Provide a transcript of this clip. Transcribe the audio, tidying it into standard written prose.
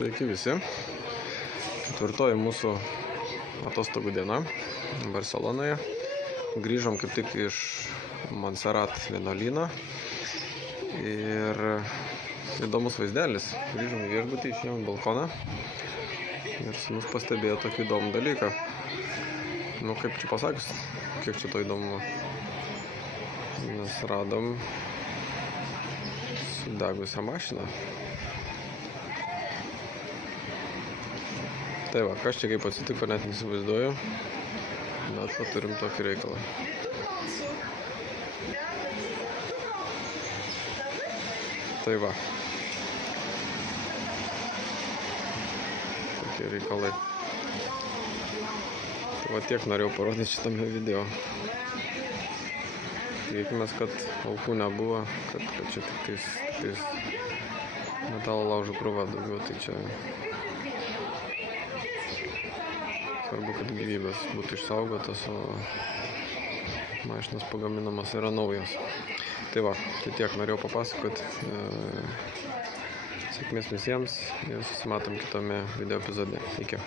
Sveiki visi. Ketvirtoji mūsų atostogų diena Barselonoje. Grįžom kaip tik iš Montserrat vienuolyno. Ir įdomus vaizdelis. Grįžom į viešbutį, išėjom į balkoną. Ir sūnus pastebėjo tokį įdomų dalyką. Nu, kaip čia pasakius, kiek čia to įdomu. Mes radom sudegusią mašiną. Tai va, kas čia kaip atsitiko, net neįsivaizduoju, bet va, turim tokį reikalą. Tai va, tokie reikalai. Tai va, tiek norėjau parodyti šitame video. Tikėkimės, kad aukų nebuvo, kad čia tik tais metalo laužo krūva daugiau, tai čia svarbu, kad gyvybės būtų išsaugotas, o mašinas pagaminamas yra naujas. Tai va, tai tiek norėjau papasakoti. Sėkmės visiems ir susimatom kitame video epizode. Iki.